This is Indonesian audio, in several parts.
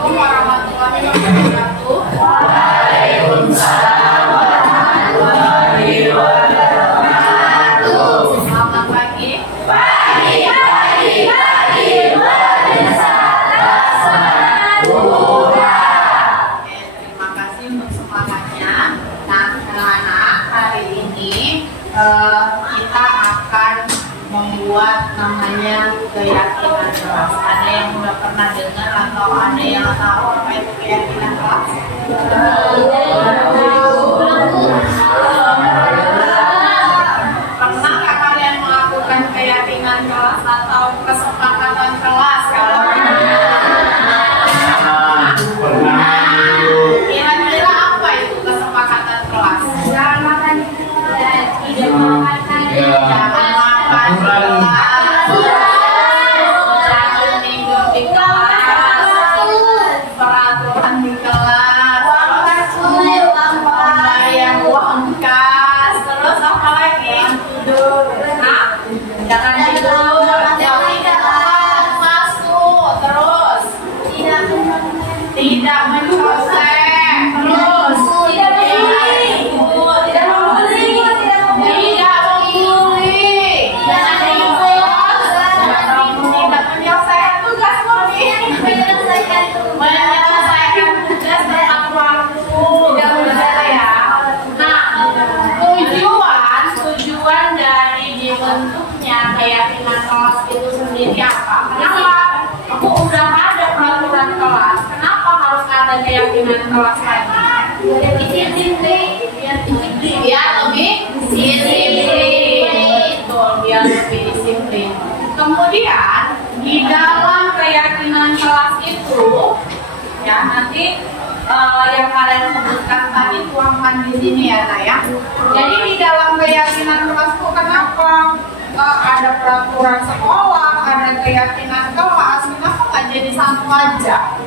Assalamualaikum warahmatullahi wabarakatuh. Waalaikumsalam warahmatullahi wabarakatuh. Selamat pagi. Pagi. Luar biasa. Oke, Terima kasih untuk semangatnya. Nah, anak-anak, hari ini kita akan membuat namanya keyakinan kelas. Ada yang udah pernah dengar atau ada yang tahu apa itu keyakinan kelas? Pernah nggak kalian melakukan keyakinan kelas atau kesepakatan kelas? Kalau kira-kira apa itu kesepakatan kelas? Jangan makan tidak makan, jangan makan di kelas, jangan minggu di kelas, peraturan di kelas, membayar uang kas, terus apa lagi? Nah, jangan tidur, jangan masuk, terus tidak mencosek, terus tidak menyebut, tidak membuli, tidak menyelesaikan tugas menyelesaikan tugas tepat waktu, ya. Nah, tujuan dari dibentuknya keyakinan kelas itu sendiri apa? Kenapa? Aku udah ada peraturan kelas. Kenapa harus ada keyakinan kelas lagi? Biar lebih disiplin. Betul, biar lebih disiplin. Kemudian di dalam keyakinan kelas itu, ya nanti yang kalian sebutkan tadi tuangkan di sini ya, Nak ya. Jadi di dalam keyakinan kelas itu kenapa ada peraturan sekolah, ada keyakinan kelas? Kenapa nggak jadi satu aja?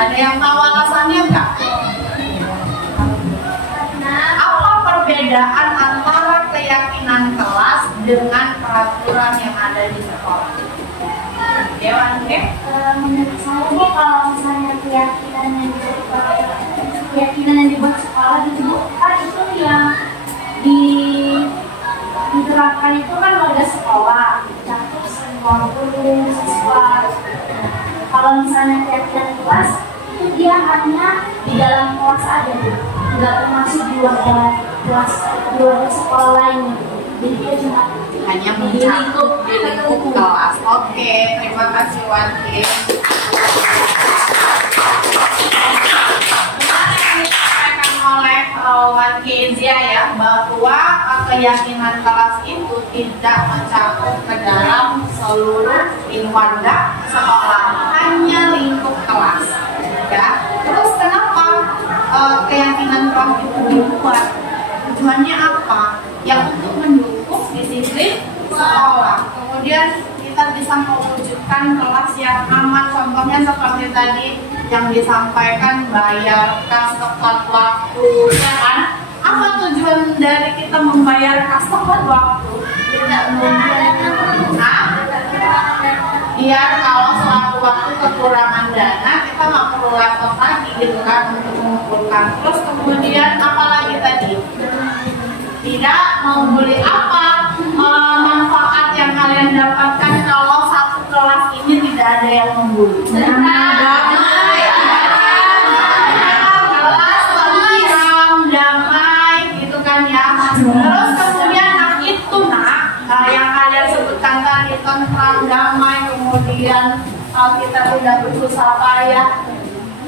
Ada yang tahu alasannya nggak? Apa perbedaan antara keyakinan kelas dengan peraturan yang ada di sekolah? Dewan, oke? Menurut saya sih kalau misalnya keyakinan yang dibuat sekolah kan itu yang diterapkan itu kan warga sekolah, cakup semua guru, siswa. Kalau misalnya keyakinan kelas itu dia hanya di dalam kelas aja, nggak termasuk di luar kelas, di luar sekolah lainnya. Jadi dia cuma Hanya mencakup di lingkup kelas. Oke, terima kasih Wanti. Disampaikan oleh Wanti Izia ya, bahwa keyakinan kelas itu tidak mencakup ke dalam seluruh warga sekolah, hanya lingkup kelas. Ya, terus kenapa keyakinan kelas itu dibuat? Tujuannya apa? Yang untuk mendukung disiplin sekolah. Kemudian kita bisa mewujudkan kelas yang aman. Contohnya seperti tadi yang disampaikan, bayar kas tepat waktu, ya kan? Apa tujuan dari kita membayar kas tepat waktu? Tidak biar kalau suatu waktu kekurangan dana, kita nggak perlu lapor lagi gitu kan untuk mengumpulkan. Terus kemudian apa lagi tadi? Tidak membeli apa? Manfaat yang kalian dapatkan kalau satu kelas ini tidak ada yang membuli. Kelas damai gitu kan ya. Terus kemudian itu yang kalian sebutkan tadi, tentang damai, kemudian kita tidak berusaha payah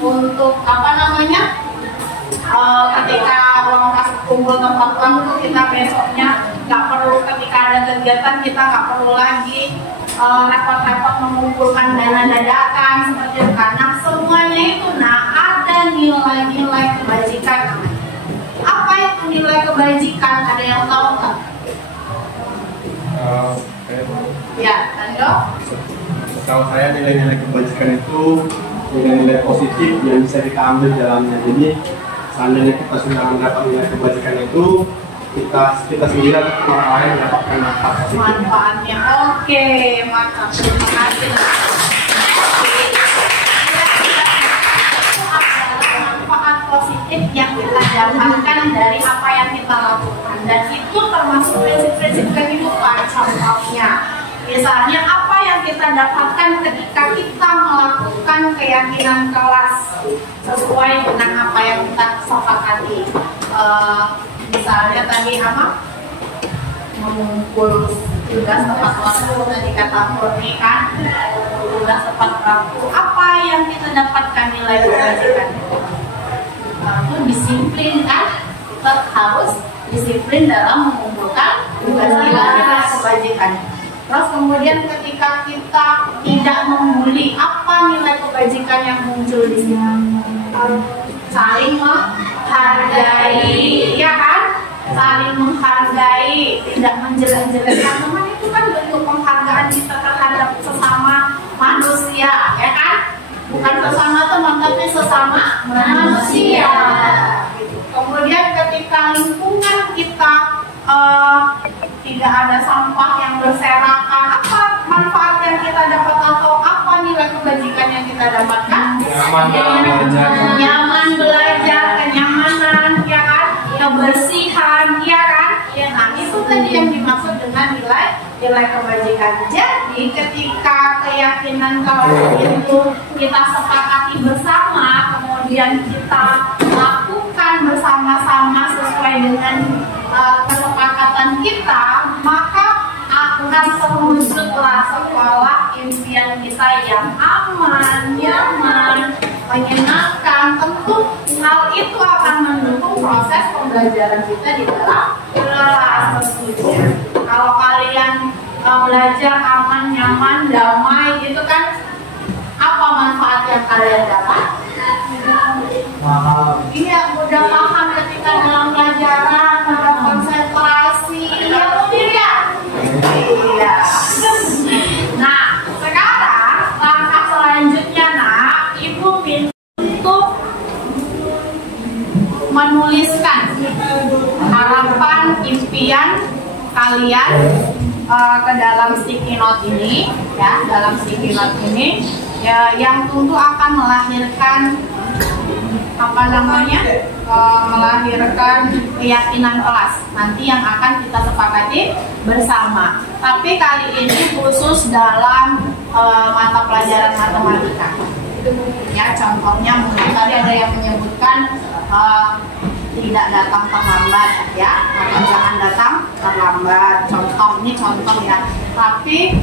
untuk apa namanya, ketika uang kas kumpul tempat waktu, kita besoknya nggak perlu, ketika ada kegiatan kita nggak perlu lagi repot-repot mengumpulkan dana dadakan seperti itu. Karena semuanya itu ada nilai-nilai kebajikan. Apa itu nilai kebajikan? Ada yang tahu nggak? Ya, Tando? Setahu saya nilai-nilai kebajikan itu nilai-nilai positif yang bisa kita ambil dalamnya. Jadi seandainya kita sudah mendapat nilai kebajikan itu, kita sendiri atau orang lain mendapatkan manfaatnya. Oke, mantap. Terima kasih. kita dapatkan dari apa yang kita lakukan, dan itu termasuk prinsip-prinsip kehidupan. Contohnya, misalnya apa yang kita dapatkan ketika kita melakukan keyakinan kelas sesuai dengan apa yang kita sepakati. Misalnya tadi apa? Mengumpul tugas tepat waktu, tadi kata Murni kan, tugas tepat waktu. Apa yang kita dapatkan nilai kebajikan? Itu disiplin kan, kita harus disiplin dalam mengumpulkan tugas kebajikan. Terus kemudian ketika kita tidak membuli, apa nilai kebajikan yang muncul di sini? Saling menghargai, ya kan? Saling menghargai, tidak menjelek-jelekan teman, itu kan bentuk penghargaan kita terhadap sesama manusia, ya kan? Bukan sesama teman, tapi sesama manusia. Kemudian ketika lingkungan kita tidak ada sampah yang berserakan, apa manfaat yang kita dapat atau apa nilai kebajikan yang kita dapatkan? Nyaman belajar, kenyamanan, ya kan? Kebersihan, ya kan? Nah, itu tadi yang dimaksud dengan nilai kebajikan. Jadi ketika keyakinan kelas itu kita sepakati bersama, kemudian kita lakukan bersama-sama sesuai dengan kesepakatan kita, maka akan terwujudlah sekolah impian kita yang aman, nyaman, menyenangkan. Tentu hal itu akan mendukung proses pembelajaran kita di dalam kelas. Kalau kalian belajar aman, nyaman, damai gitu kan, apa manfaat yang kalian dapat? Iya, mudah paham ketika dalam pelajaran, mudah konsentrasi, ya betul ya? Iya. Nah, sekarang langkah selanjutnya, nak, ibu minta untuk menuliskan harapan, impian kalian ke dalam sticky note ini, ya, dalam sticky note ini, ya, yang tentu akan melahirkan apa namanya, melahirkan keyakinan kelas nanti yang akan kita sepakati bersama. Tapi kali ini khusus dalam mata pelajaran matematika. Ya, contohnya mungkin tadi ada yang menyebutkan tidak datang terlambat, ya, atau jangan datang terlambat. Contoh, ini contoh ya. Tapi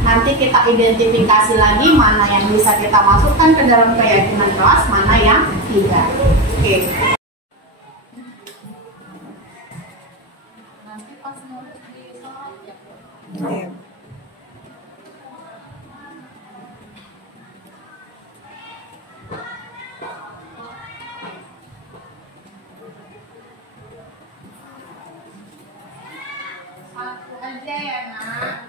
nanti kita identifikasi lagi mana yang bisa kita masukkan ke dalam keyakinan kelas, mana yang tidak. Oke. Nanti pas nulis di slide ya. Satu aja ya, nak.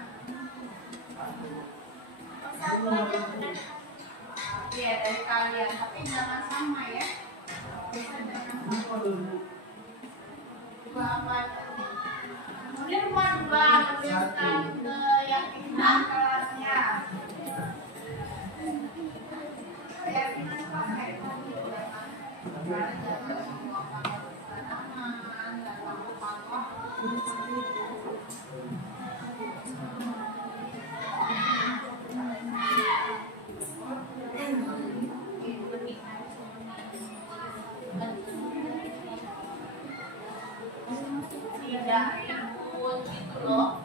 Iya, dari kalian, tapi jangan sama ya. Bisa jangan sama dulu. Dua apa? Kemudian dua tuliskan keyakinan kelasnya. Keyakinan kelas kayak tadi ya kan. Jangan lupa tanaman, jangan lupa tidak ribut gitu loh.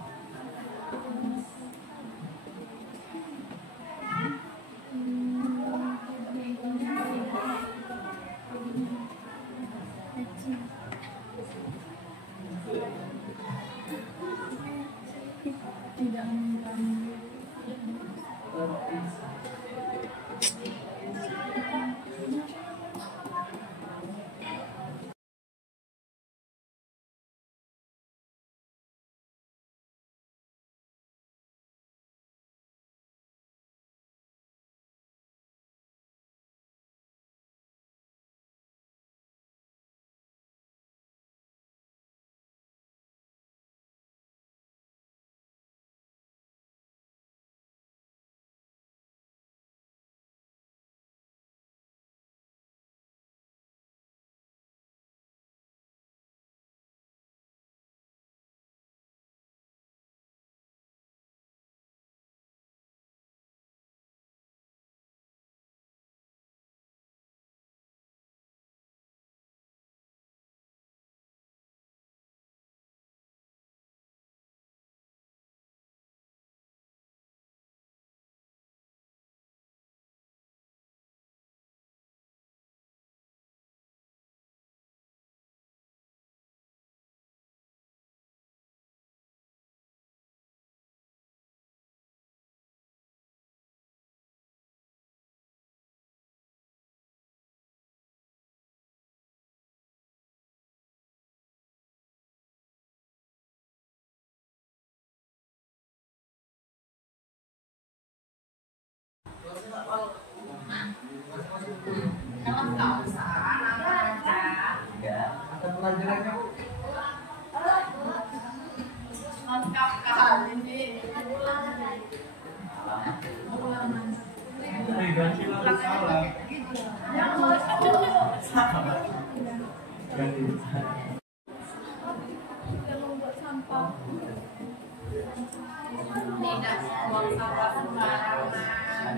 Lengkapkan ini. Tidak buang sampah sembarangan.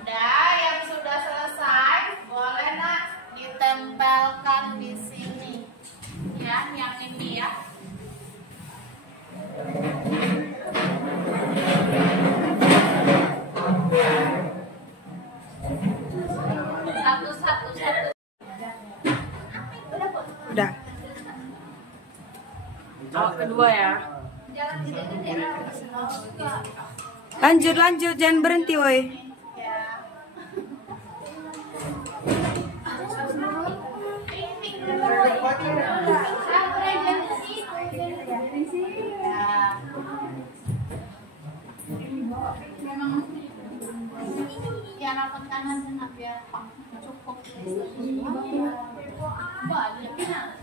Nah, yang sudah selesai, boleh nak ditempelkan di sini, ya, yang ini ya. Satu. Udah. Oh, kedua ya. Lanjut, jangan berhenti, woi. Ya, rapat kanan senap ya, cukup. Banyak ya.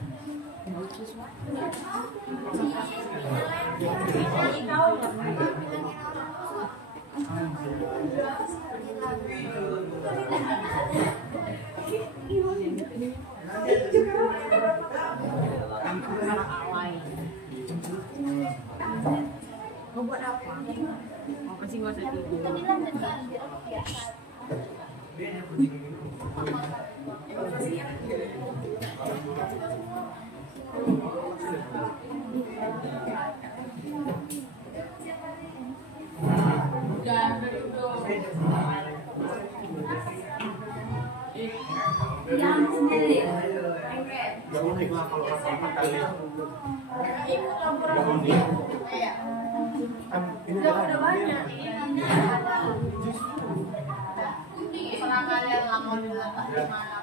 Mau buat apa? Mau kasih gua satu. Jangan sendiri. Gak unik lah kalau apa kali. Iya. Udah banyak. Pernah kalian lamun apa gimana?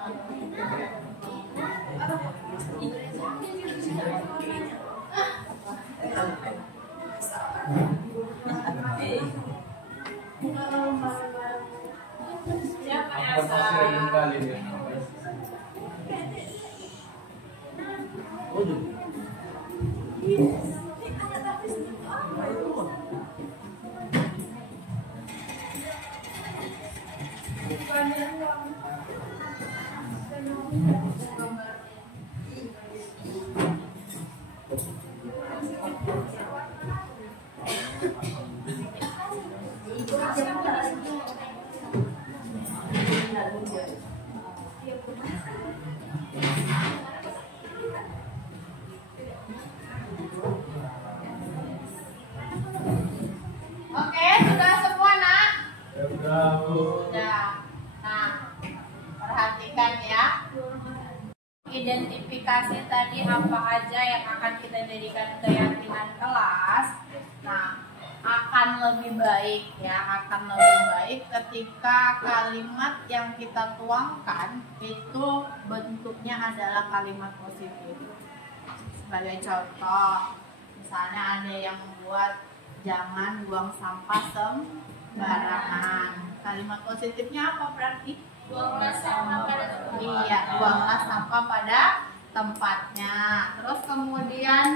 Siapa Elsa? Oke, sudah semua nak? Sudah. Nah, perhatikan ya. Identifikasi tadi apa aja yang akan kita jadikan keyakinan kelas. Nah, akan lebih baik ya, akan lebih baik ketika kalimat yang kita tuangkan itu bentuknya adalah kalimat positif. Sebagai contoh, misalnya ada yang membuat jangan buang sampah sembarangan. Kalimat positifnya apa berarti? buanglah sampah pada tempatnya. Iya, buanglah sampah pada tempatnya. Terus kemudian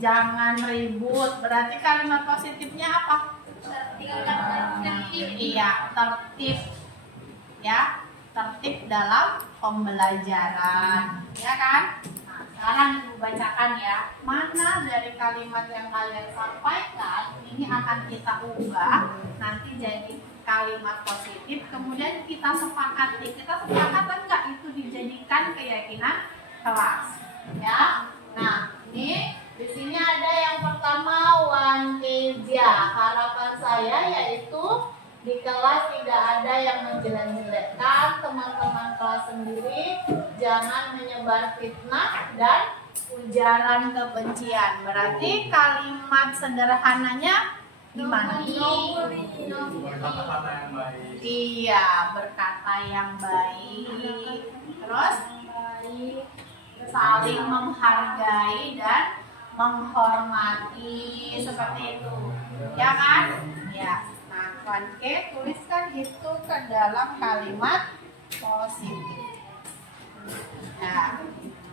jangan ribut. Berarti kalimat positifnya apa? Iya, tertib. Ya, tertib dalam pembelajaran. Ya kan? Nah, sekarang Ibu bacakan ya. Mana dari kalimat yang kalian sampaikan ini akan kita ubah nanti jadi kalimat positif. Kemudian kita sepakati. Kita sepakatan nggak itu dijadikan keyakinan kelas? Ya. Nah, ini di sini ada yang pertama Wankeja. Harapan saya yaitu di kelas tidak ada yang menjelek-jelekkan teman-teman kelas sendiri, jangan menyebar fitnah dan ujaran kebencian. Berarti kalimat sederhananya gimana? Kata-kata yang baik. Iya, berkata yang baik. Terus saling menghargai dan menghormati, seperti itu. Ya kan? Ya. Nah, Wanke tuliskan itu ke dalam kalimat positif. Nah,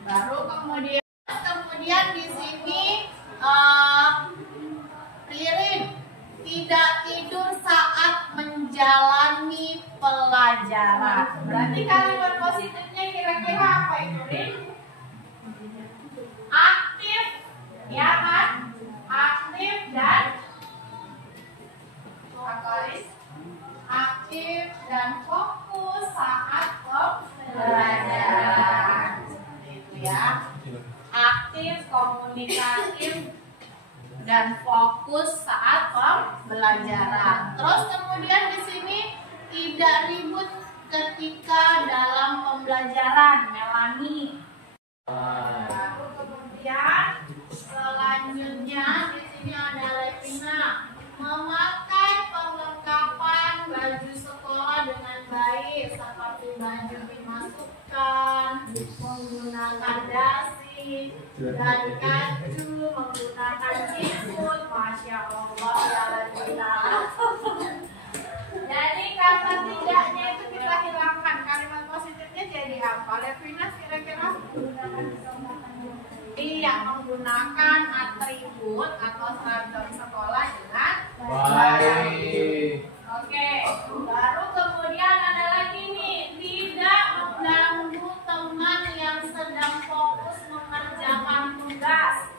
baru kemudian di sini Ririn tidak tidur saat menjalani pelajaran. Berarti kalimat positifnya kira-kira apa itu, Rin? Aktif, ya kan? Aktif dan aktif dan fokus saat pembelajaran. Seperti itu ya. Aktif, komunikatif dan fokus saat pembelajaran. Terus kemudian di sini tidak ribut ketika dalam pembelajaran, Melani. Lalu kemudian selanjutnya di sini ada Levina. Memakai perlengkapan baju sekolah dengan baik seperti baju dimasukkan, menggunakan dasi dan kacu, menggunakan jiput. Masya Allah ya Levina. Jadi kata tidaknya itu kita hilangkan. Kalimat positifnya jadi apa? Levina kira-kira? Iya, menggunakan atribut atau seragam sekolah dengan baik. Oke, baru kemudian ada lagi nih, tidak mengganggu teman yang sedang fokus mengerjakan tugas.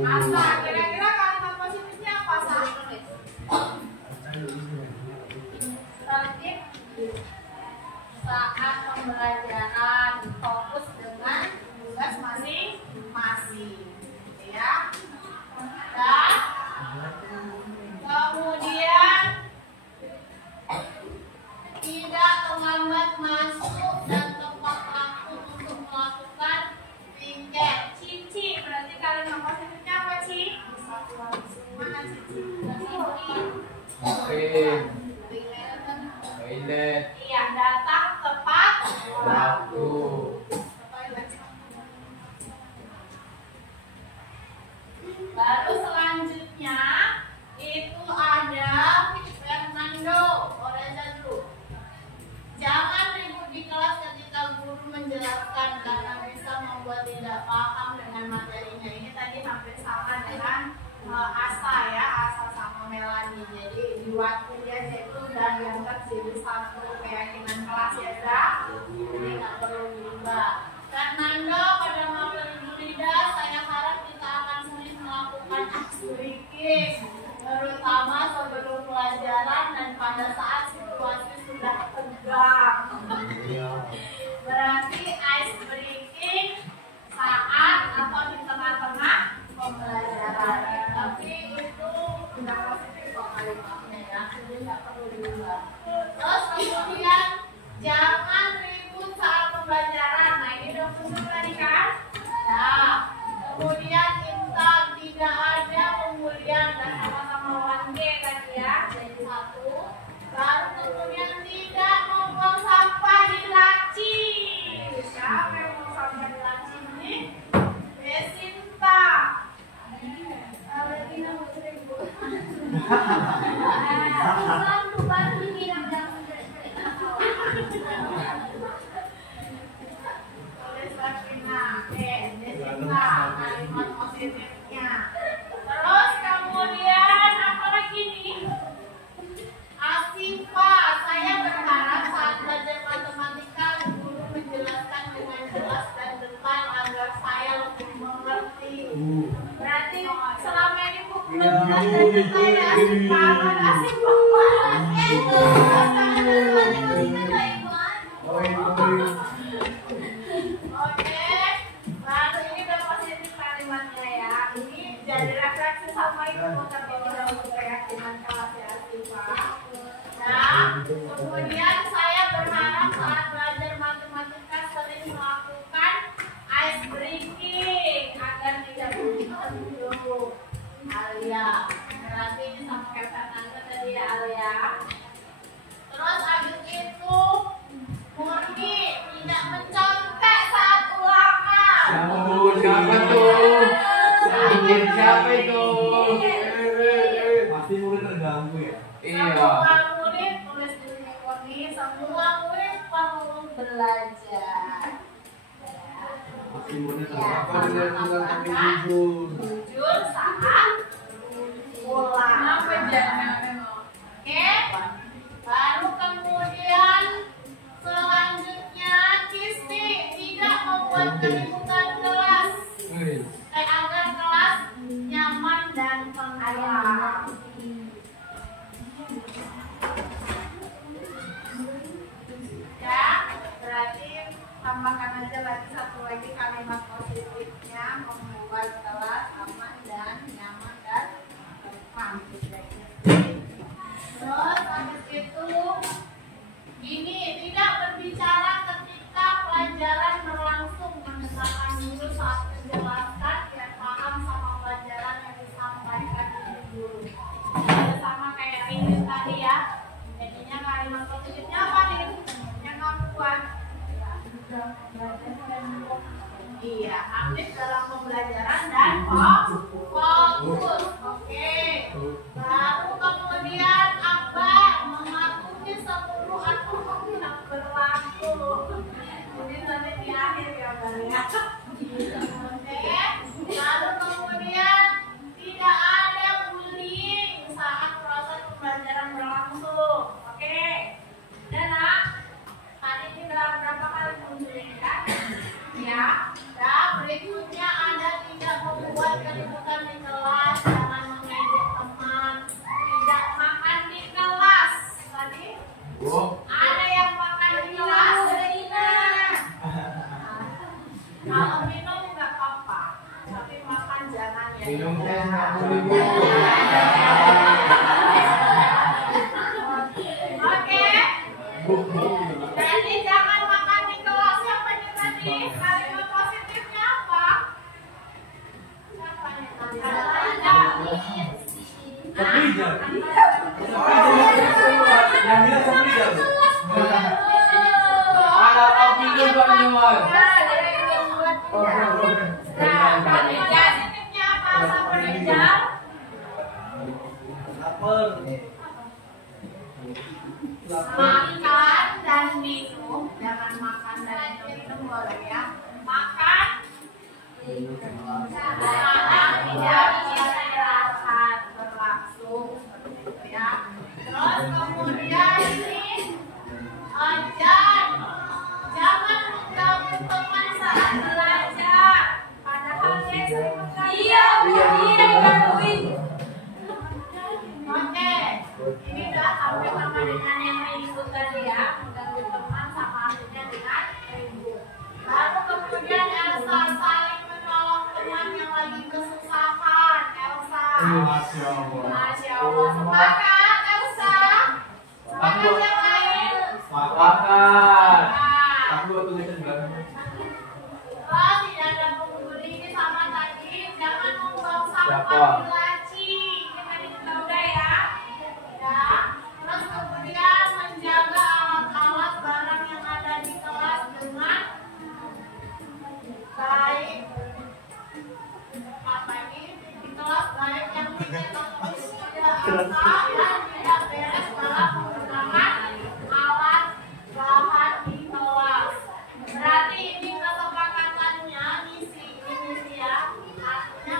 Asa, kira-kira kalimat positifnya apa, Asa? Tertib saat pembelajaran, fokus dengan tugas masing-masing, ya. Dan kemudian tidak terlambat masuk dan tepat waktu untuk melakukan piket. Cici, berarti kalimat positifnya apa, Ci? Mana Cici? Toilet. Iya, datang tepat Waktu. Baru selanjutnya itu ada Fernando Orezandro. Jangan ribut di kelas ketika guru menjelaskan karena bisa membuat tidak paham dengan materinya. Ini tadi hampir sama dengan Asa ya, Asa sama Melani. Jadi di waktu dia itu udah dianggap jadi satu keyakinan kelas ya, Zah. Jadi nggak perlu diubah. Fernando, pada materi Ibu Rida, saya harap kita akan sering melakukan ice breaking, terutama sebelum pelajaran dan pada saat situasi sudah tegang. Berarti ice breaking saat atau di tengah-tengah pembelajaran. Tapi itu udah positif kok kalimatnya ya. positifnya. Terus kemudian apa lagi nih? Asifa, saya berharap saat belajar matematika guru menjelaskan dengan jelas dan detail agar saya lebih mengerti. Berarti selama ini Bu belum jelas dan detail ya Asifa. Asifa Oke, lalu ini udah positif kalimatnya ya. Ini jadi refleksi sama itu tapi tidak untuk keyakinan kelas ya Asifa. Nah, kemudian saya berharap saat belajar matematika sering melakukan ice breaking agar tidak menjauh. Alia, berarti ini sama kayak Fernanda tadi ya Alia. Terus habis itu Murni tidak mencontek saat ulangan. Siapa tuh? Siapa itu? Pasti murid terganggu ya. Semua murid tulis di sini Murni, semua murid perlu belajar. Pasti murid Ya, terganggu. jujur saat ulangan. Oke. Baru kemudian selanjutnya Kisti tidak membuat keributan kelas agar kelas nyaman dan tenang. Ya, berarti tambahkan aja lagi satu lagi kalimat positifnya membuat kelas aman dan nyaman dan tenang. Terus habis itu ini tidak berbicara ketika pelajaran berlangsung, mendengarkan dulu saat menjelaskan yang paham sama pelajaran yang disampaikan guru. Sama kayak ini tadi ya. Jadinya kalimat positifnya apa nih? Yang kamu buat? Iya, aktif dalam pembelajaran dan fokus. Oke. Baru kemudian apa? Mematuhi seluruh aturan yang berlaku. Jadi nanti di akhir ya Bang. Oke. Lalu kemudian tidak ada bullying saat proses pembelajaran berlangsung. Oke. Dan nak, tadi ini berapa kali bullying kan? Ya. Dan berikutnya ada tidak membuat keributan di kelas, jangan mengejek teman, tidak makan di kelas. Tadi ada yang makan di kelas, kalau minum nggak apa-apa, tapi makan jangan ya. Minum teh nggak boleh. Oke. Jadi jangan makan di kelas. Siapa yang tadi? Kalimat positifnya apa? Siapa yang tadi? Yang bilang sepijal. Ada kopi juga minuman. Nah, kalimat positifnya apa? Siapa yang makan dan minum, jangan makan dan minum boleh ya. Makan, jangan tidak istirahat berlangsung seperti itu ya. Terus kemudian ini jangan mengganggu teman saat belajar. Padahal dia sering mengganggu. Oke, ini udah sampai sama dengan yang ribut tadi ya, mengganggu teman sama artinya dengan ribut. Lalu kemudian Elsa saling menolong teman yang lagi kesusahan. Elsa, Masya Allah, semangat Elsa, semangat yang lain. Makan. Aku tulisan belakang. Oh, tidak ada penghuni ini sama tadi. Jangan membuang sampah Siapa? di laci. Ini tadi kita udah ya. Ya. Terus kemudian menjaga alat-alat barang yang ada di kelas dengan baik. Apa ini? Di kelas baik yang tidak rusak dan tidak beres dalam menggunakan alat bahan di kelas. Berarti ini kesepakatannya misi ini ya, artinya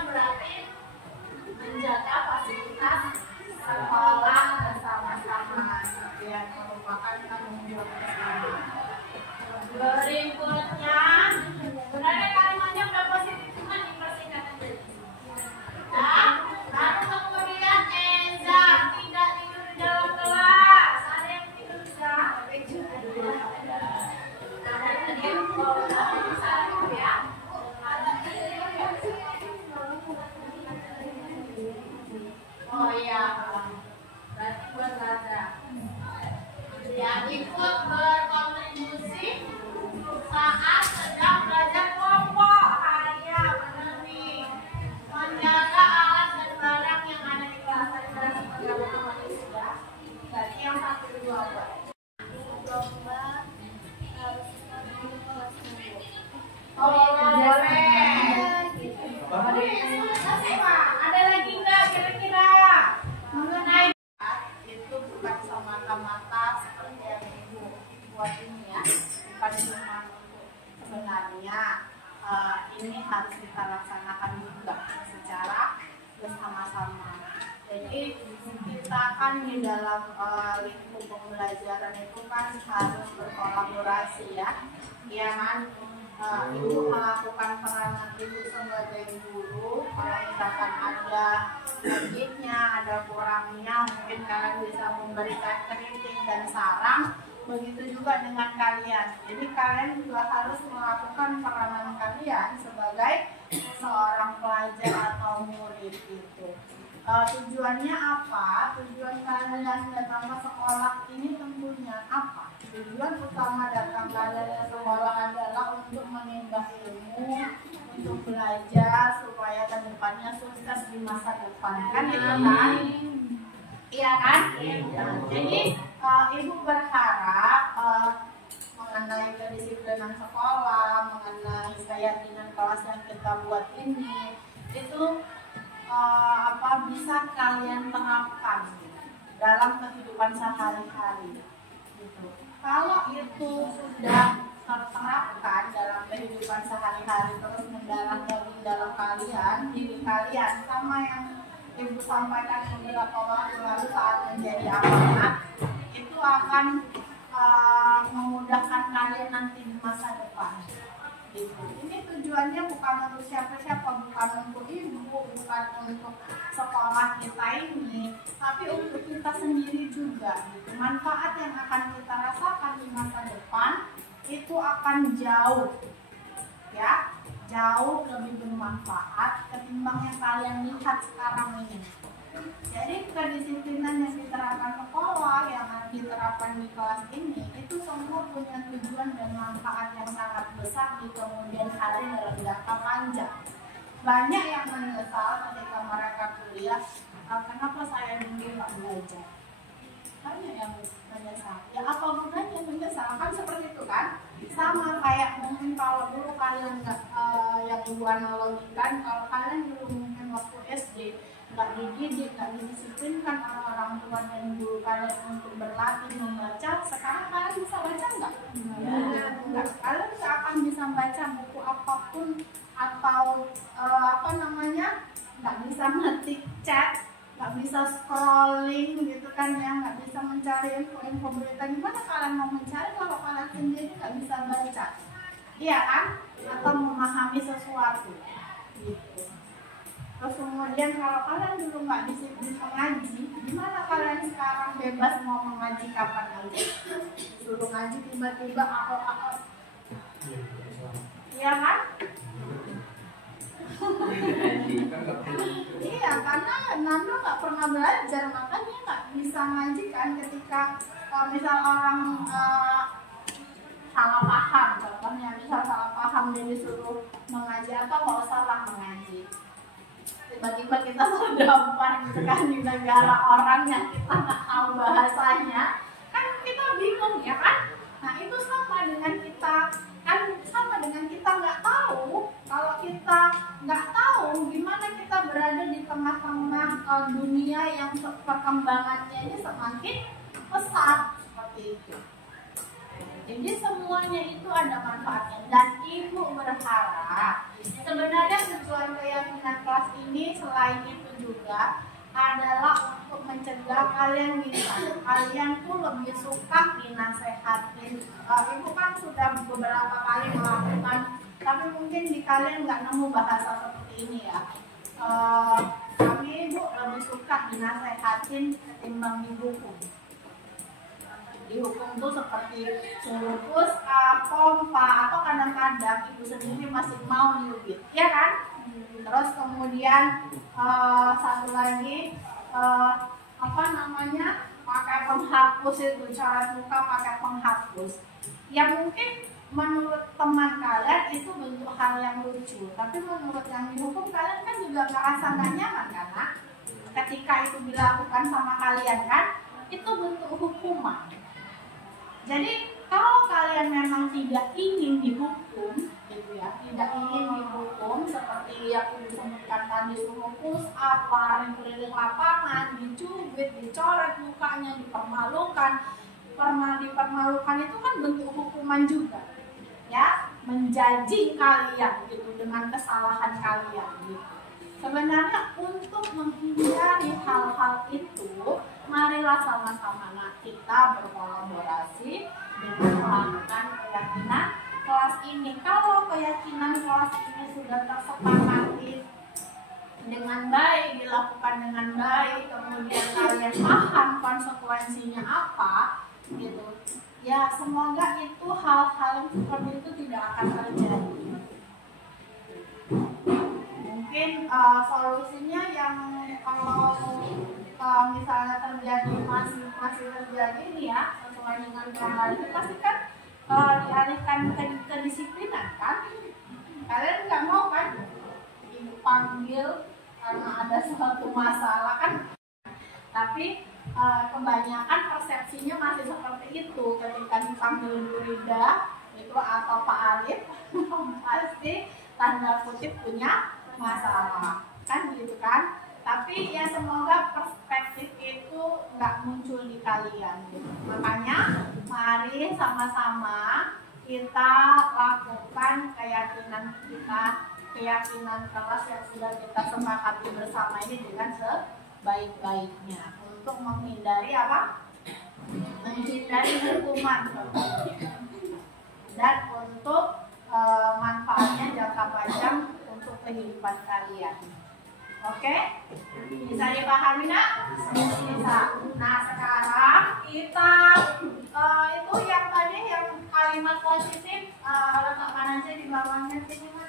Ada lagi nggak kira-kira mengenai itu bukan semata-mata seperti yang ibu buat ini ya, bukan cuma sebenarnya ini harus kita laksanakan juga secara bersama-sama. Jadi kita kan di dalam lingkup pembelajaran itu kan harus berkolaborasi ya, kan? Ibu melakukan peranan ibu sebagai guru. Kalau misalkan ada lebihnya, ada kurangnya, mungkin kalian bisa memberikan kritik dan saran. Begitu juga dengan kalian. Jadi kalian juga harus melakukan peranan kalian sebagai seorang pelajar atau murid itu. Tujuannya apa? Tujuan kalian datang ke sekolah ini tentunya apa? Tujuan utama datang kalian ke sekolah adalah untuk menimba ilmu, untuk belajar supaya kedepannya sukses di masa depan. Kan itu kan? Iya kan? Jadi ibu berharap mengenai kedisiplinan sekolah, mengenai keyakinan kelas yang kita buat ini, itu bisa kalian terapkan dalam kehidupan sehari-hari. Gitu. Kalau itu sudah terterapkan dalam kehidupan sehari-hari, terus mendarah daging dalam kalian, diri kalian, sama yang ibu sampaikan beberapa waktu lalu saat menjadi amanat, itu akan memudahkan kalian nanti di masa depan. Gitu. Ini tujuannya bukan untuk siapa-siapa, bukan untuk ibu, bukan untuk sekolah kita ini, tapi untuk kita sendiri juga. Gitu. Manfaat yang akan kita rasakan di masa depan itu akan jauh lebih bermanfaat ketimbang yang kalian lihat sekarang ini. Jadi kedisiplinan yang diterapkan sekolah, yang diterapkan di kelas ini, itu semua punya tujuan dan manfaat yang sangat besar di kemudian hari dalam jangka panjang. Banyak yang menyesal ketika mereka kuliah, kenapa saya dulu nggak belajar? Banyak yang menyesal. Ya apa gunanya menyesal? Kan seperti itu kan? Sama kayak mungkin kalau dulu kalian yang ibu analogikan, kalau kalian dulu mungkin waktu SD nggak dididik, nggak didisiplinkan oleh orang tua dan guru kalian untuk berlatih membaca, sekarang kalian bisa baca nggak? Nggak. Kalian nggak akan bisa baca buku apapun atau nggak bisa ngetik chat, nggak bisa scrolling gitu kan ya, nggak bisa mencari info berita. Gimana kalian mau mencari kalau kalian sendiri nggak bisa baca? Iya kan? Atau memahami sesuatu gitu. Terus kemudian kalau kalian dulu nggak disiplin mengaji, gimana kalian sekarang bebas mau mengaji kapan aja? Suruh ngaji tiba-tiba akal. Iya kan? Iya, karena Nando nggak pernah belajar, makanya nggak bisa ngaji kan. Ketika misal orang salah paham, contohnya misal salah paham dia disuruh mengaji atau nggak salah mengaji, tiba-tiba kita terdampar gitu kan di negara orang yang kita nggak tahu bahasanya, kan kita bingung ya kan. Nah itu sama dengan kita, kan sama dengan kita nggak tahu. Kalau kita nggak tahu gimana kita berada di tengah-tengah dunia yang perkembangannya ini semakin pesat seperti itu. Jadi semuanya itu ada manfaatnya, dan ibu berharap sebenarnya tujuan keyakinan kelas ini selain itu juga adalah untuk mencegah kalian tuh lebih suka dinasehatin. Ibu kan sudah beberapa kali melakukan, tapi mungkin di kalian nggak nemu bahasa seperti ini ya. Kami ibu lebih suka dinasehatin ketimbang dihukum. Dihukum tuh seperti suruh pompa, atau kadang-kadang ibu sendiri masih mau nyubit, ya kan? Terus kemudian satu lagi pakai penghapus itu, coret muka pakai penghapus. Ya mungkin menurut teman kalian itu bentuk hal yang lucu, tapi menurut yang dihukum kalian kan juga ngerasa nggak nyaman karena ketika itu dilakukan sama kalian kan, itu bentuk hukuman. Jadi kalau kalian memang tidak ingin dihukum, gitu ya, tidak ingin dihukum seperti yang Ibu sebutkan tadi, suruh push up, lari keliling lapangan, dicubit, dicoret mukanya, dipermalukan. Dipermalukan itu kan bentuk hukuman juga, ya, menjajing kalian gitu dengan kesalahan kalian gitu. Sebenarnya untuk menghindari hal-hal itu, marilah sama-sama kita berkolaborasi dengan melakukan keyakinan kelas ini. Kalau keyakinan kelas ini sudah tersepakati dengan baik, dilakukan dengan baik, kemudian kalian paham konsekuensinya apa, gitu. Ya, semoga itu hal-hal seperti itu tidak akan terjadi. Mungkin solusinya yang kalau misalnya terjadi masih terjadi ini ya, sesuai dengan gambar itu pasti kan dialihkan ke kedisiplinan kan. Kalian nggak mau kan Ibu panggil karena ada suatu masalah kan, tapi kebanyakan persepsinya masih seperti itu. Ketika dipanggil Bu Rida itu atau Pak Alif pasti tanda kutip punya masalah kan gitu kan. Tapi ya semoga perspektif itu nggak muncul di kalian gitu. Makanya mari sama-sama kita lakukan keyakinan kita, keyakinan kelas yang sudah kita sepakati bersama ini dengan sebaik-baiknya untuk menghindari apa? Menghindari hukuman dan untuk manfaatnya jangka panjang untuk kehidupan kalian. Oke? Bisa dipahami nak? Bisa. Nah sekarang kita itu yang tadi yang kalimat positif letakkan aja di bawahnya sini mas.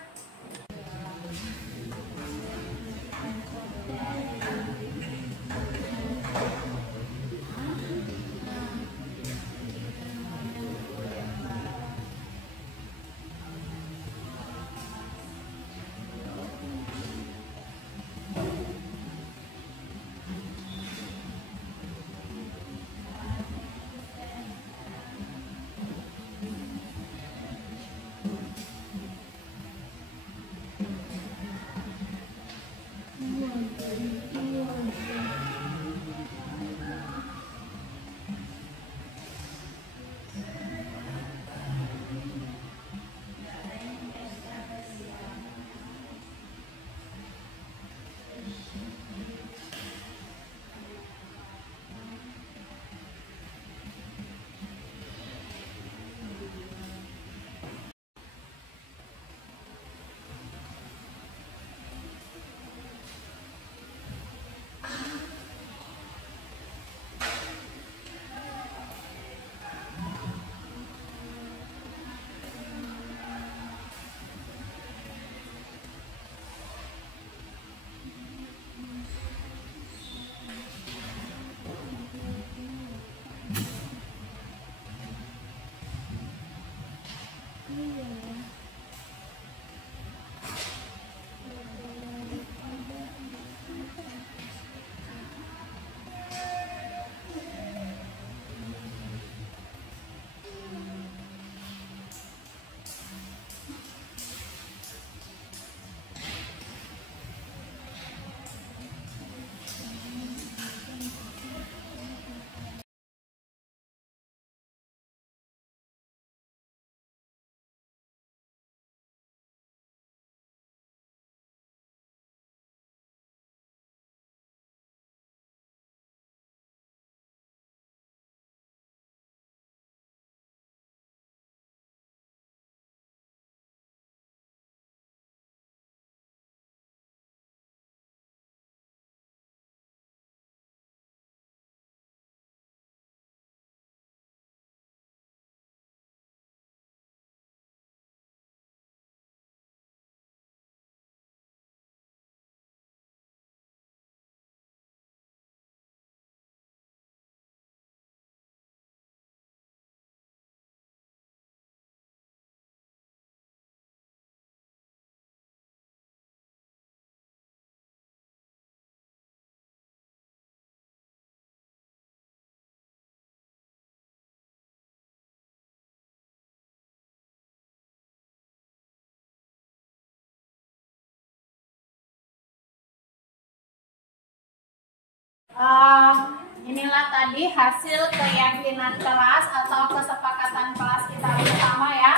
Inilah tadi hasil keyakinan kelas atau kesepakatan kelas kita bersama ya.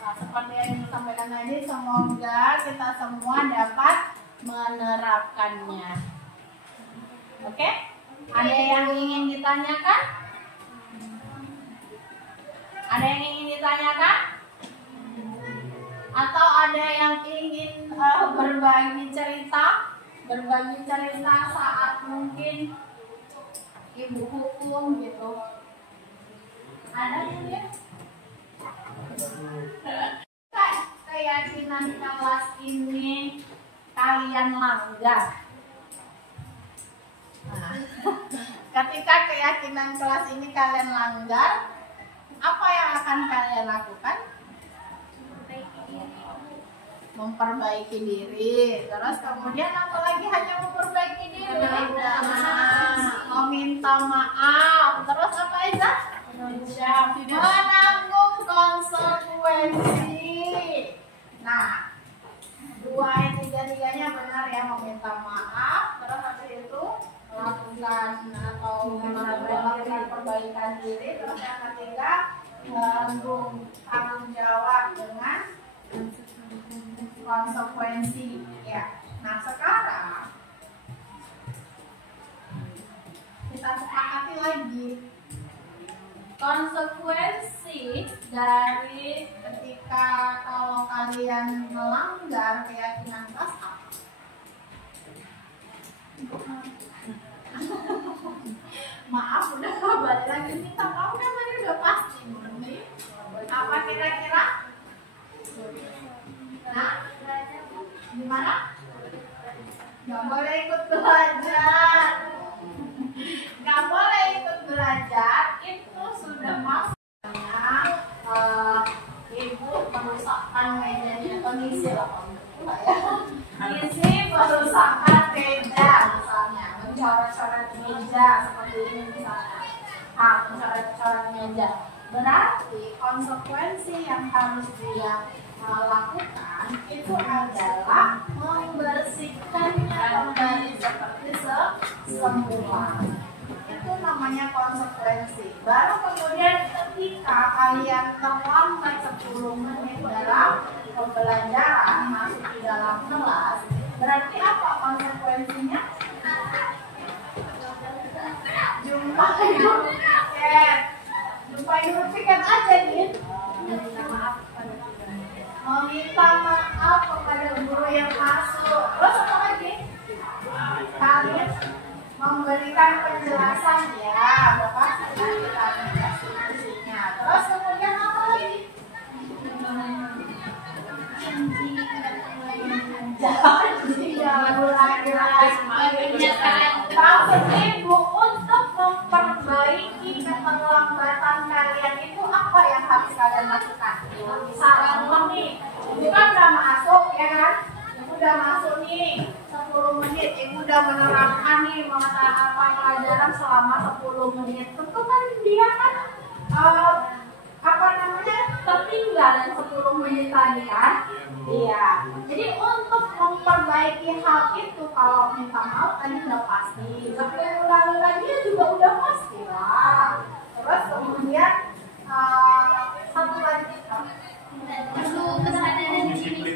Nah, seperti yang disampaikan tadi, semoga kita semua dapat menerapkannya. Oke? Ada yang ingin ditanyakan? Ada yang ingin ditanyakan? Atau ada yang ingin berbagi cerita? Berbagi cerita saat mungkin ibu hukum gitu. Ada mungkin? Keyakinan kelas ini kalian langgar. Nah, ketika keyakinan kelas ini kalian langgar, apa yang akan kalian lakukan? Memperbaiki diri. Terus kemudian apalagi hanya memperbaiki diri? Meminta maaf. Terus apa aja? Menanggung konsekuensi. Nah, dua tiga-tiganya benar ya, meminta maaf. Terus habis itu melakukan atau melakukan perbaikan diri. Terus yang ketiga, menanggung tanggung jawab dengan konsekuensi ya. Nah, sekarang kita sepakati lagi konsekuensi dari ketika kalau kalian melanggar keyakinan kelas apa? Maaf, udah balik lagi, kita tahu kan tadi udah pasti. Apa kira-kira? Nah, gimana? Gak boleh ikut belajar. Gak boleh ikut belajar, itu sudah masuknya ibu merusakkan mejanya atau ngisi ngisi perusakan meja misalnya, mencoret-coret meja seperti ini misalnya. Mencoret-coret meja. Berarti konsekuensi yang harus dia lakukan itu adalah membersihkannya kembali seperti semula. Itu namanya konsekuensi. Baru kemudian ketika kalian terlambat 10 menit dalam pembelajaran masuk di dalam kelas, berarti apa konsekuensinya? Jumpai huruf piket. Jumpai huruf piket aja nih. Meminta maaf kepada guru yang masuk. Terus apa lagi? Kalian memberikan penjelasan ya, Bapak sudah kita diskusinya. Terus kemudian apa lagi? Janji ya, maksud ibu untuk memperbaiki keterlambatan kalian itu apa yang harus kalian lakukan? Misalkan nih, ibu kan udah masuk ya kan? Ibu udah masuk nih 10 menit, ibu udah menerapkan nih mata pelajaran selama 10 menit. Tentu kan dia kan tertinggal dan 10 menit tadi kan? Iya. Jadi untuk memperbaiki hal itu, kalau minta maaf tadi udah pasti, tapi ulangi lagi juga udah pasti lah. Terus kemudian satu lagi Perlu kesadaran diri.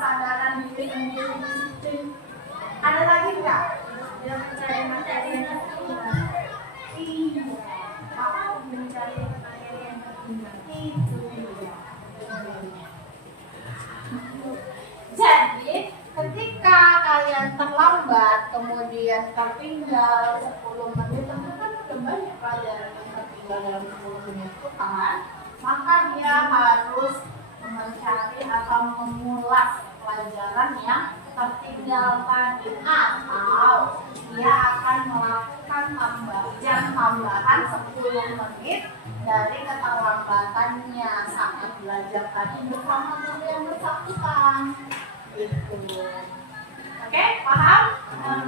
kesadaran diri sendiri, disiplin. Ada lagi nggak? Dia mencari materi yang tertinggal. Iya. Apa mencari materi yang tertinggal? Itu dia. Jadi ketika kalian terlambat kemudian tertinggal 10 menit, tentu kan udah banyak pelajaran yang tertinggal dalam 10 menit itu kan, maka dia harus mencari atau mengulas pelajaran yang tertinggal tadi, atau dia akan melakukan jam tambahan 10 menit dari keterlambatannya saat belajar tadi bersama guru yang bersangkutan. Itu. Oke, paham?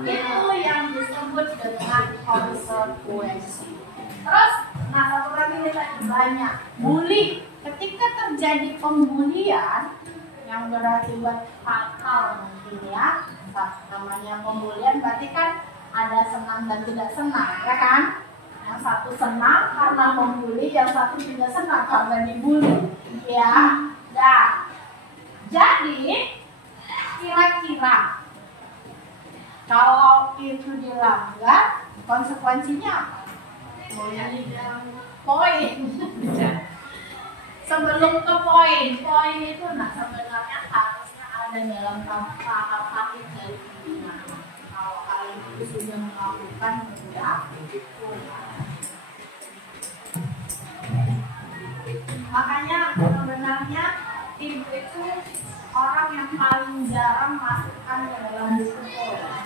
Itu yang disebut dengan konsekuensi. Terus, nah satu lagi nih tadi banyak bully. Ketika terjadi pembulian, yang berakibat fatal mungkin ya. Namanya pembulian berarti kan ada senang dan tidak senang, ya kan? Yang satu senang karena membuli, yang satu tidak senang karena dibully, ya. Nah, jadi kira-kira kalau itu dilanggar, konsekuensinya apa? Poin. Sebelum ke poin itu sebenarnya harusnya ada dalam tahap akhir dari pembinaan. Kalau kalian itu sudah melakukan sudah makanya sebenarnya ibu itu orang yang paling jarang masukkan ke dalam buku poin.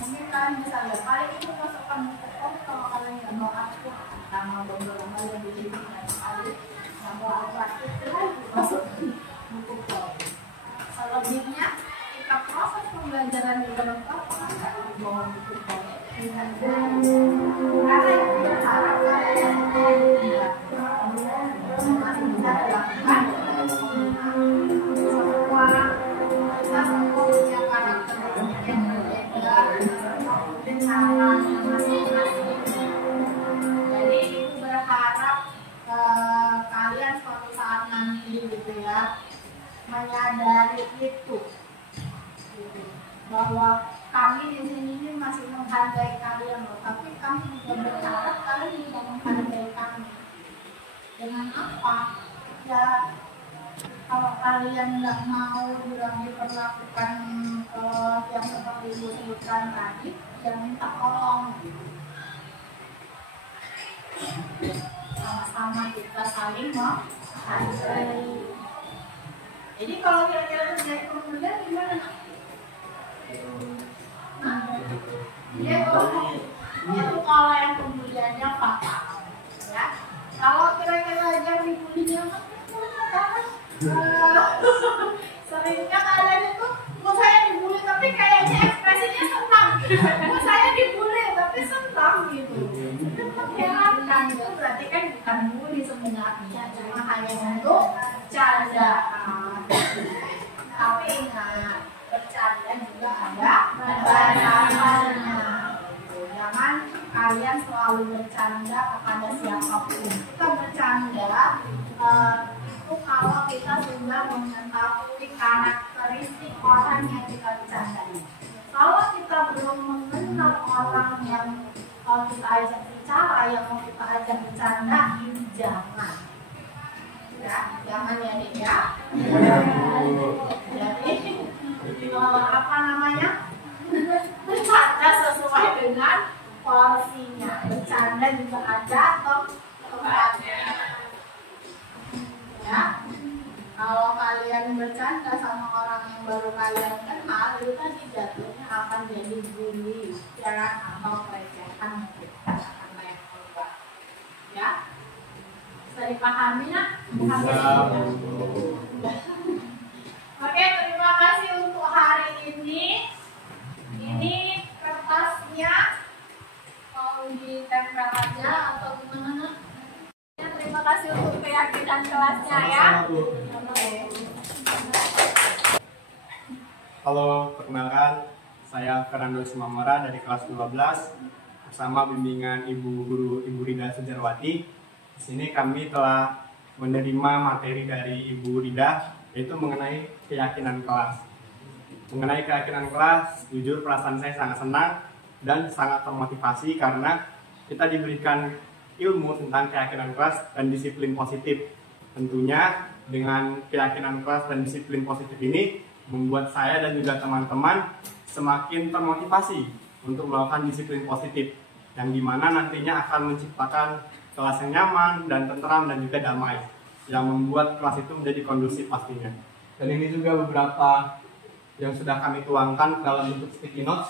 Mungkin kalian bisa lihat paling itu masukkan buku poin kalau kalian nggak mau aku sama beberapa yang dijadikan sekali sama praktik itu masukkan buku poin. Selebihnya kita proses pembelajaran di dalam kelas nggak di bawah buku poin. Karena itu berharap kalian masih bisa dilakukan semua punya karakteristik yang berbeda dan caranya masing-masing. Jadi ibu berharap kalian suatu saat nanti gitu ya menyadari itu bahwa kami di sini ini masih menghargai kalian loh, tapi kami juga berharap kalian juga menghargai kami. Dengan apa? Ya kalau kalian nggak mau diperlakukan yang seperti ibu sebutkan tadi, ya minta tolong. Sama-sama kita saling menghargai. Jadi kalau kira-kira terjadi pembulian gimana? Itu kalau yang pembuliannya fatal, ya. Kalau kira-kira aja dibulinya seringnya kalian itu mau saya dibully tapi kayaknya ekspresinya senang, mau saya dibully tapi senang gitu. Itu mengherankan, itu berarti kan bukan bully sebenarnya, cuma hanya untuk candaan. Tapi ingat, bercanda juga ada batasannya. Jangan kalian selalu bercanda kepada siapapun. Kita bercanda itu kalau kita sudah mengetahui karakteristik orang yang kita bercandai. Kalau kita belum mengenal orang yang kita ajak bicara, yang mau kita ajak bercanda, jangan. Ya, jangan ya Dik ya. Jadi apa namanya? Bercanda sesuai dengan porsinya. Bercanda juga ada tempatnya. Ya, kalau kalian bercanda sama orang yang baru kalian kenal, itu tadi jatuhnya akan jadi bully, ya, atau pelecehan akan level 2. Ya, bisa dipahami ya? Oke, terima kasih untuk hari ini. Ini kertasnya mau ditempel aja atau gimana? Terima kasih untuk keyakinan kelasnya ya. Halo, perkenalkan saya Fernando Simamora dari kelas 12 bersama bimbingan Ibu Guru Ibu Rida Sujarwati. Di sini kami telah menerima materi dari Ibu Rida yaitu mengenai keyakinan kelas. Mengenai keyakinan kelas, jujur perasaan saya sangat senang dan sangat termotivasi karena kita diberikan ilmu tentang keyakinan kelas dan disiplin positif. Tentunya dengan keyakinan kelas dan disiplin positif ini membuat saya dan juga teman-teman semakin termotivasi untuk melakukan disiplin positif yang dimana nantinya akan menciptakan kelas yang nyaman dan tentram dan juga damai yang membuat kelas itu menjadi kondusif pastinya. Dan ini juga beberapa yang sudah kami tuangkan dalam bentuk sticky notes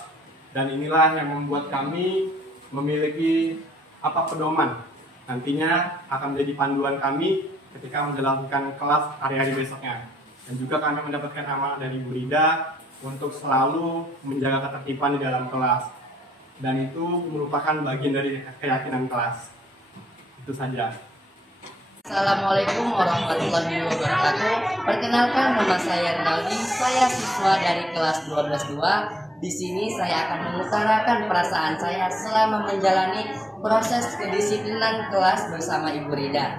dan inilah yang membuat kami memiliki pedoman nantinya akan menjadi panduan kami ketika menjalankan kelas hari-hari besoknya. Dan juga kami mendapatkan amanah dari Bu Rida untuk selalu menjaga ketertiban di dalam kelas. Dan itu merupakan bagian dari keyakinan kelas. Itu saja. Assalamualaikum warahmatullahi wabarakatuh. Perkenalkan, nama saya Rinaldi. Saya siswa dari kelas 12-2. Di sini saya akan mengutarakan perasaan saya selama menjalani proses kedisiplinan kelas bersama Ibu Rida.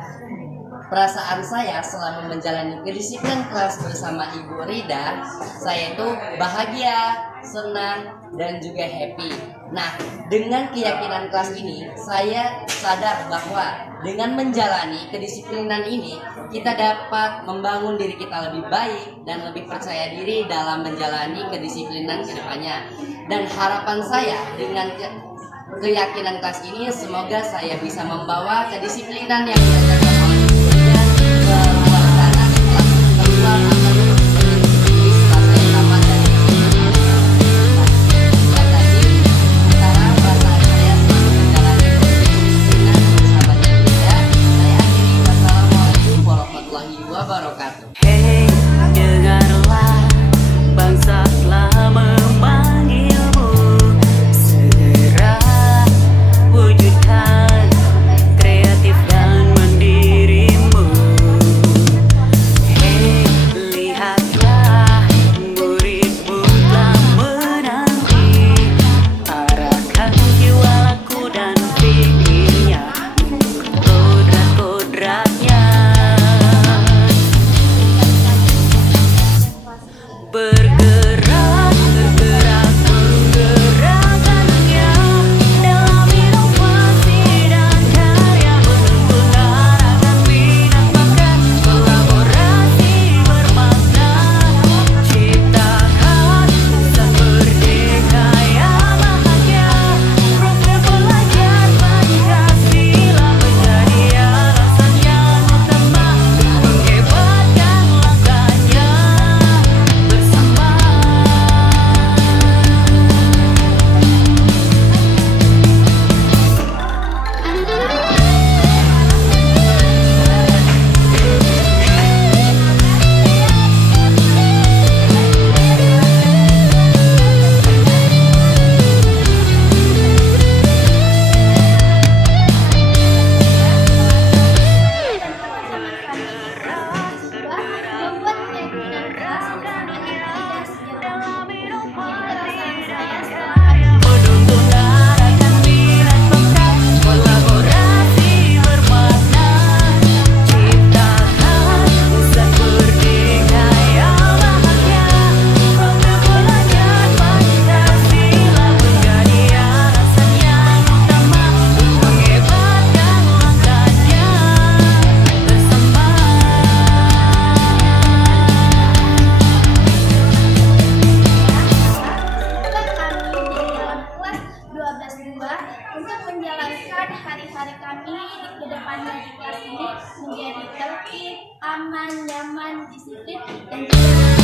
Perasaan saya selama menjalani kedisiplinan kelas bersama Ibu Rida, saya itu bahagia, senang, dan juga happy. Nah, dengan keyakinan kelas ini, saya sadar bahwa dengan menjalani kedisiplinan ini, kita dapat membangun diri kita lebih baik dan lebih percaya diri dalam menjalani kedisiplinan ke depannya. Dan harapan saya dengan keyakinan kelas ini, semoga saya bisa membawa kedisiplinan yang diajarkan oleh Ibu Rida ke luar sana, keluar atau setelah saya tamat dari wabarakatuh. Hey, dengarlah, bangsa telah memanggilmu. Segera wujudkan kreatif dan mandirimu. Hey, lihatlah, muridmu telah menanti. Arahkan jiwa laku dan pikirnya, kodrat-kodratnya. Bergerak, menggerakkannya dalam inovasi dan karya, menuntun arahkan minat bakat, kolaborasi bermakna, ciptakan insan merdeka yang bahagia, program belajar Pancasila menjadi alasan yang utama, menghebatkan langkahnya. Membuat keyakinan kelas menjadi tidak sejauh Menuntun arahkan minat bakat, kolaborasi bermakna, ciptakan insan merdeka yang bahagia, program belajar Pancasila menjadi alasan yang utama, menghebatkan langkahnya bersama. kami di dalam kelas 12-2 untuk menjalankan hari-hari kami ke depannya di kelas ini menjadi tertib, aman, nyaman, disiplin, dan juga